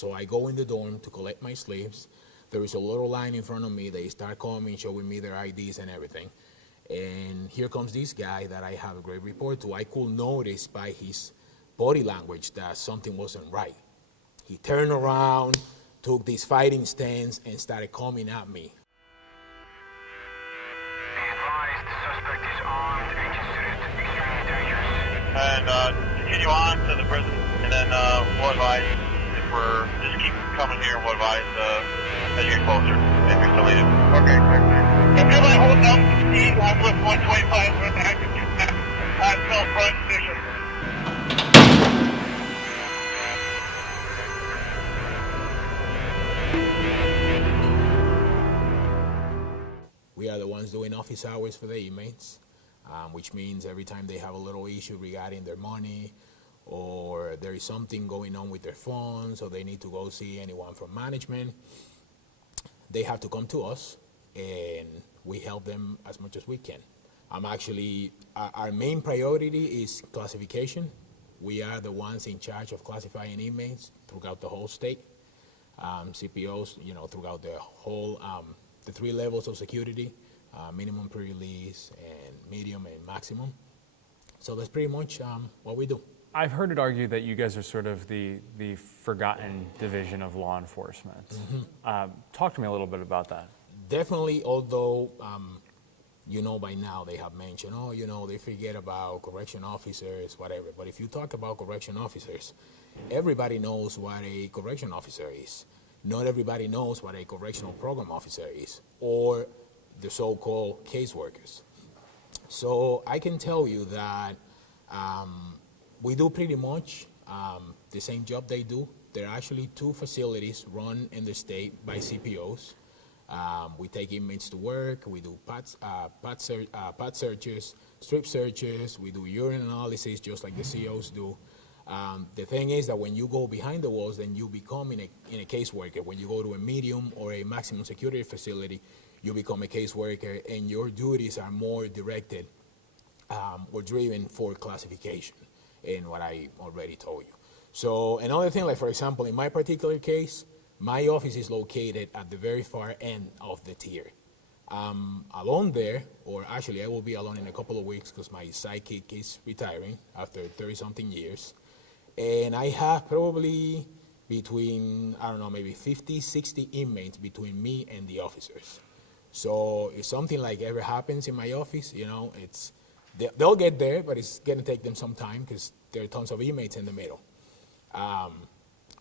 So I go in the dorm to collect my sleeves. There is a little line in front of me. They start calling me, showing me their IDs and everything. And here comes this guy that I have a great report to. I could notice by his body language that something wasn't right. He turned around, took this fighting stance, and started coming at me. Be advised, the suspect is armed and considered extremely dangerous. And continue on to the prison, and then we'll advise if we're just keep coming here. We'll advise as you get closer if you're still needed. Okay, clear. If everybody hold down the speed, I'm with 125 with the active until front position. We are the ones doing office hours for the inmates, which means every time they have a little issue regarding their money, or there is something going on with their phones, or they need to go see anyone from management, they have to come to us, and we help them as much as we can. Our main priority is classification. We are the ones in charge of classifying inmates throughout the whole state. CPOs, throughout the whole, the 3 levels of security, minimum pre-release and medium and maximum. So that's pretty much what we do. I've heard it argued that you guys are sort of the forgotten division of law enforcement. Mm-hmm. Talk to me a little bit about that. Definitely, although, by now they have mentioned, they forget about correction officers, whatever. But if you talk about correction officers, everybody knows what a correction officer is. Not everybody knows what a correctional program officer is, or the so-called caseworkers. So I can tell you that we do pretty much the same job they do. There are actually 2 facilities run in the state by CPOs. We take inmates to work. We do pat searches, strip searches. We do urine analysis just like the COs do. The thing is that when you go behind the walls, then you become in a caseworker. When you go to a medium or a maximum security facility, you become a caseworker, and your duties are more directed or driven for classification in what I already told you. So another thing, like for example, in my particular case, my office is located at the very far end of the tier. I'm alone there, or actually I will be alone in a couple of weeks because my sidekick is retiring after 30-something years. And I have probably between, maybe 50, 60 inmates between me and the officers. So if something like ever happens in my office, they'll get there, but it's going to take them some time because there are tons of inmates in the middle.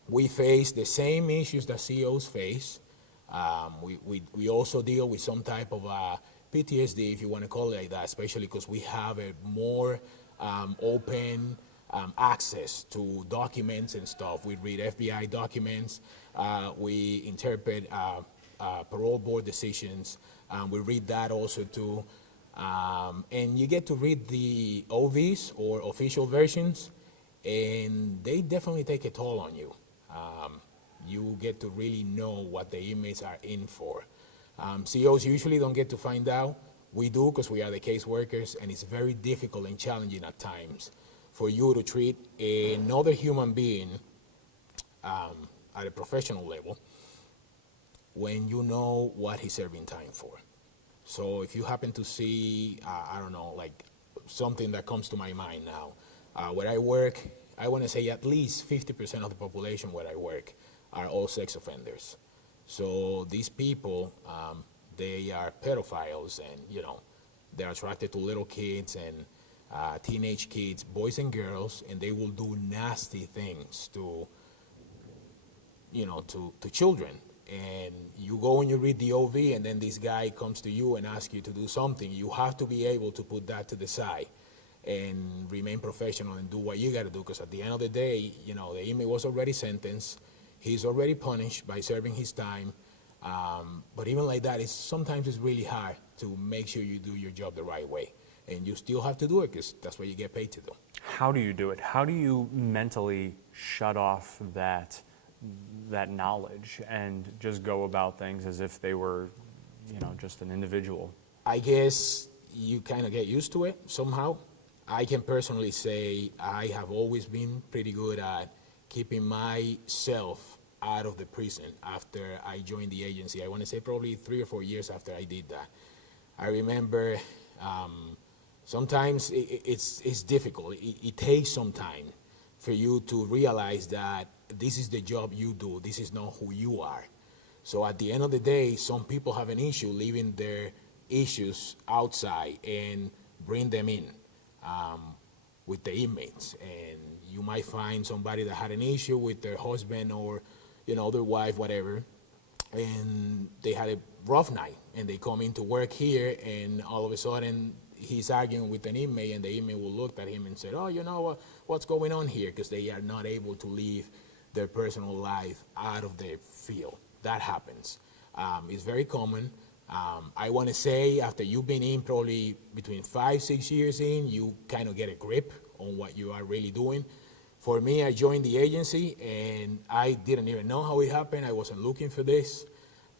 We face the same issues that COs face. We also deal with some type of PTSD, if you want to call it like that, especially because we have a more open access to documents and stuff. We read FBI documents. We interpret parole board decisions. We read that also too. And you get to read the OVs or official versions, and they definitely take a toll on you. You get to really know what the inmates are in for. COs usually don't get to find out. We do because we are the caseworkers, and it's very difficult and challenging at times for you to treat another human being at a professional level when you know what he's serving time for. So if you happen to see, like something that comes to my mind now, where I work, I want to say at least 50% of the population where I work are all sex offenders. So these people, they are pedophiles, and they're attracted to little kids and teenage kids, boys and girls, and they will do nasty things to children. And you go and you read the OV, and then this guy comes to you and asks you to do something. You have to be able to put that to the side and remain professional and do what you got to do, because at the end of the day, the inmate was already sentenced. He's already punished by serving his time. But even like that, sometimes it's really hard to make sure you do your job the right way. And you still have to do it because that's what you get paid to do. How do you do it? How do you mentally shut off that knowledge and just go about things as if they were, just an individual? I guess you kind of get used to it somehow. I can personally say I have always been pretty good at keeping myself out of the prison after I joined the agency. I want to say probably 3 or 4 years after I did that. I remember sometimes it's difficult. It takes some time for you to realize that this is the job you do. This is not who you are. So at the end of the day, some people have an issue leaving their issues outside and bring them in with the inmates. And you might find somebody that had an issue with their husband or, their wife, whatever, and they had a rough night, and they come into work here, and all of a sudden he's arguing with an inmate, and the inmate will look at him and say, oh, what's going on here? Because they are not able to leave their personal life out of the field. That happens. It's very common. I want to say after you've been in probably between 5, 6 years in, you kind of get a grip on what you are really doing. For me, I joined the agency, and I didn't even know how it happened. I wasn't looking for this.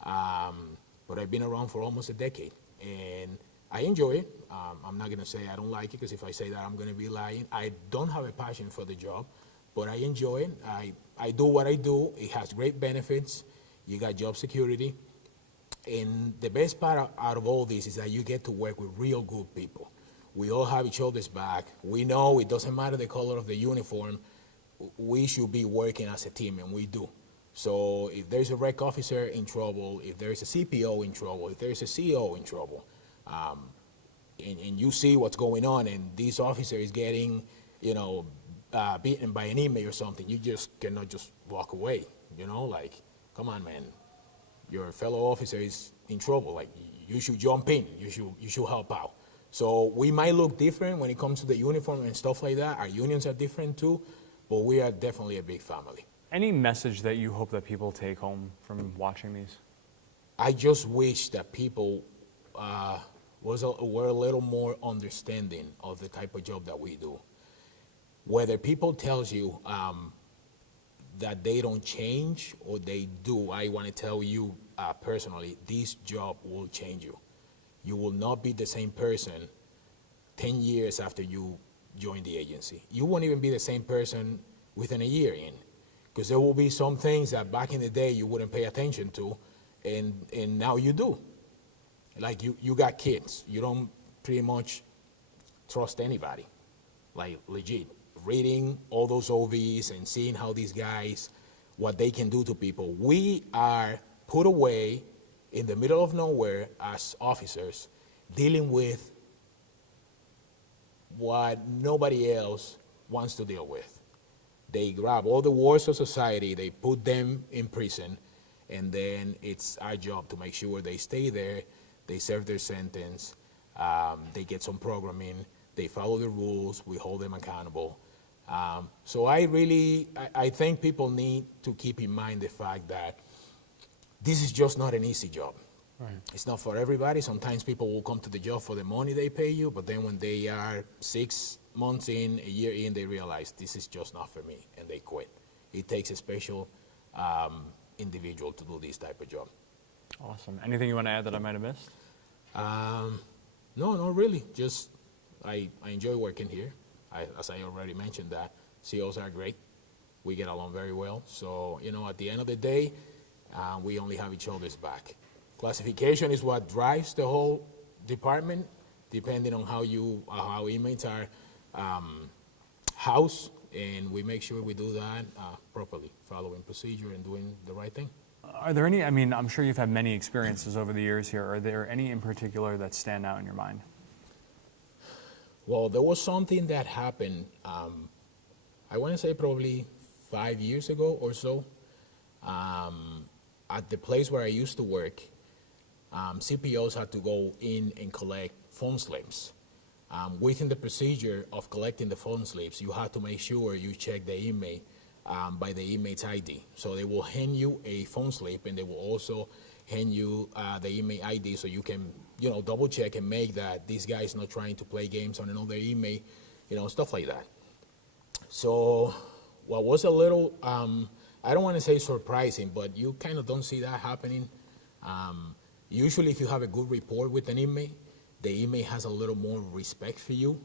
But I've been around for almost a decade, and I enjoy it. I'm not going to say I don't like it, because if I say that, I'm going to be lying. I don't have a passion for the job, but I enjoy it. I do what I do. It has great benefits. You got job security. And the best part out of all this is that you get to work with real good people. We all have each other's back. We know it doesn't matter the color of the uniform. We should be working as a team, and we do. So if there's a rec officer in trouble, if there's a CPO in trouble, if there's a CO in trouble, and you see what's going on, and this officer is getting, beaten by an inmate or something, you just cannot just walk away. Come on, man. Your fellow officer is in trouble. Like, you should jump in. You should help out. So we might look different when it comes to the uniform and stuff like that. Our unions are different too, but we are definitely a big family. Any message that you hope that people take home from watching these? I just wish that people were a little more understanding of the type of job that we do. Whether people tells you that they don't change or they do, I want to tell you personally, this job will change you. You will not be the same person 10 years after you join the agency. You won't even be the same person within a year in, because there will be some things that back in the day you wouldn't pay attention to, and now you do. Like you got kids. You don't pretty much trust anybody, like legit. Reading all those OVs and seeing how these guys, what they can do to people. We are put away in the middle of nowhere as officers, dealing with what nobody else wants to deal with. They grab all the wars of society, they put them in prison, and then it's our job to make sure they stay there, they serve their sentence, they get some programming, they follow the rules, we hold them accountable. So I think people need to keep in mind the fact that this is just not an easy job. Right. It's not for everybody. Sometimes people will come to the job for the money they pay you, but then when they are 6 months in, a year in, they realize this is just not for me, and they quit. It takes a special individual to do this type of job. Awesome. Anything you want to add that I might have missed? No, not really. Just I enjoy working here. As I already mentioned, that COs are great. We get along very well. So, at the end of the day, we only have each other's back. Classification is what drives the whole department, depending on how inmates are housed, and we make sure we do that properly, following procedure and doing the right thing. Are there any, I'm sure you've had many experiences over the years here. Are there any in particular that stand out in your mind? Well, there was something that happened, I want to say probably 5 years ago or so. At the place where I used to work, CPOs had to go in and collect phone slips. Within the procedure of collecting the phone slips, you have to make sure you check the inmate by the inmate's ID. So they will hand you a phone slip, and they will also hand you the inmate ID, so you can, double check and make that this guy is not trying to play games on another inmate, stuff like that. So what was a little, I don't want to say surprising, but you kind of don't see that happening. Usually if you have a good rapport with an inmate, the inmate has a little more respect for you.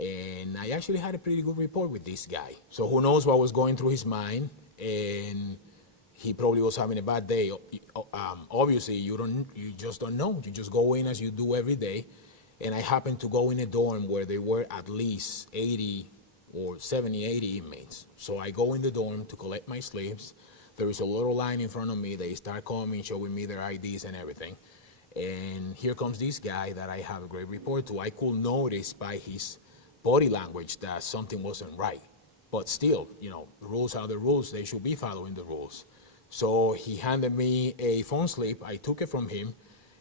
And I actually had a pretty good rapport with this guy. So who knows what was going through his mind. And he probably was having a bad day. Obviously, you just don't know. You just go in as you do every day. And I happened to go in a dorm where there were at least 80 or 70, 80 inmates. So I go in the dorm to collect my slips. There is a little line in front of me. They start coming, showing me their IDs and everything. And here comes this guy that I have a great report to. I could notice by his body language that something wasn't right. But still, rules are the rules. They should be following the rules. So he handed me a phone slip. I took it from him,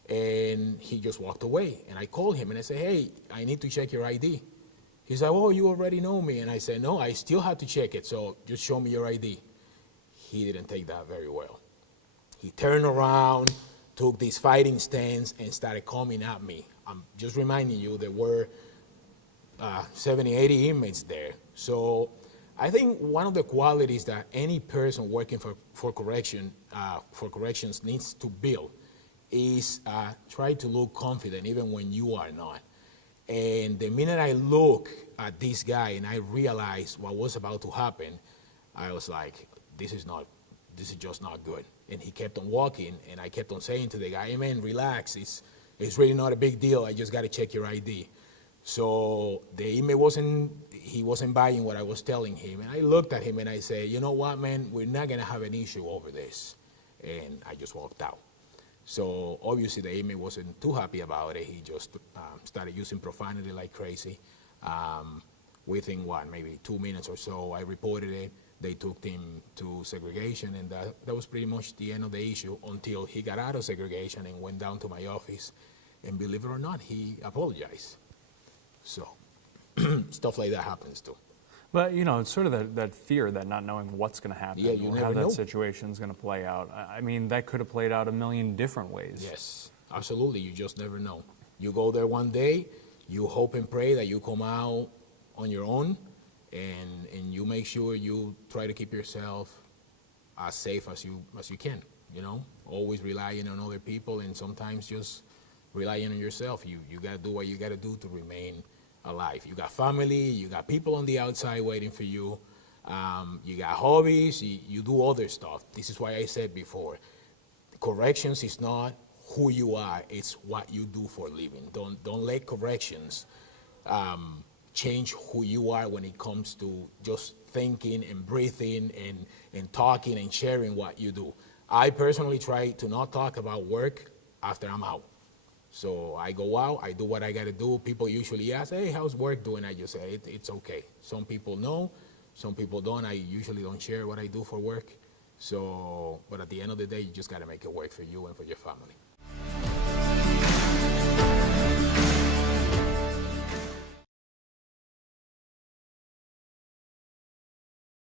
and he just walked away. And I called him, and I said, hey, I need to check your ID. He said, oh, you already know me. And I said, no, I still have to check it, so just show me your ID. He didn't take that very well. He turned around, took this fighting stance, and started coming at me. I'm just reminding you there were 70, 80 inmates there. So I think one of the qualities that any person working for corrections needs to build is try to look confident even when you are not. And the minute I look at this guy and I realized what was about to happen, I was like, this is just not good. And he kept on walking, and I kept on saying to the guy, hey man, relax, it's really not a big deal, I just gotta check your ID. So the inmate wasn't buying what I was telling him, and I looked at him and I said, you know what, man, we're not gonna have an issue over this. And I just walked out. So obviously the inmate wasn't too happy about it. He just started using profanity like crazy. Within maybe 2 minutes or so, I reported it. They took him to segregation, and that was pretty much the end of the issue until he got out of segregation and went down to my office. And believe it or not, he apologized. So stuff like that happens too. But, it's sort of that fear, that not knowing what's going to happen, Yeah, you or never how that know. situation's going to play out. I mean, that could have played out a million different ways. Yes, absolutely. You just never know. You go there one day, you hope and pray that you come out on your own, and you make sure you try to keep yourself as safe as you can. Always relying on other people, and sometimes just relying on yourself. You got to do what you got to do to remain alive. You got family, you got people on the outside waiting for you. You got hobbies, you do other stuff. This is why I said before, corrections is not who you are, it's what you do for a living. Don't let corrections change who you are when it comes to just thinking and breathing and talking and sharing what you do. I personally try to not talk about work after I'm out. So I go out, I do what I got to do. People usually ask, hey, how's work doing? I just say, it's okay. Some people know, some people don't. I usually don't share what I do for work. But at the end of the day, you just got to make it work for you and for your family.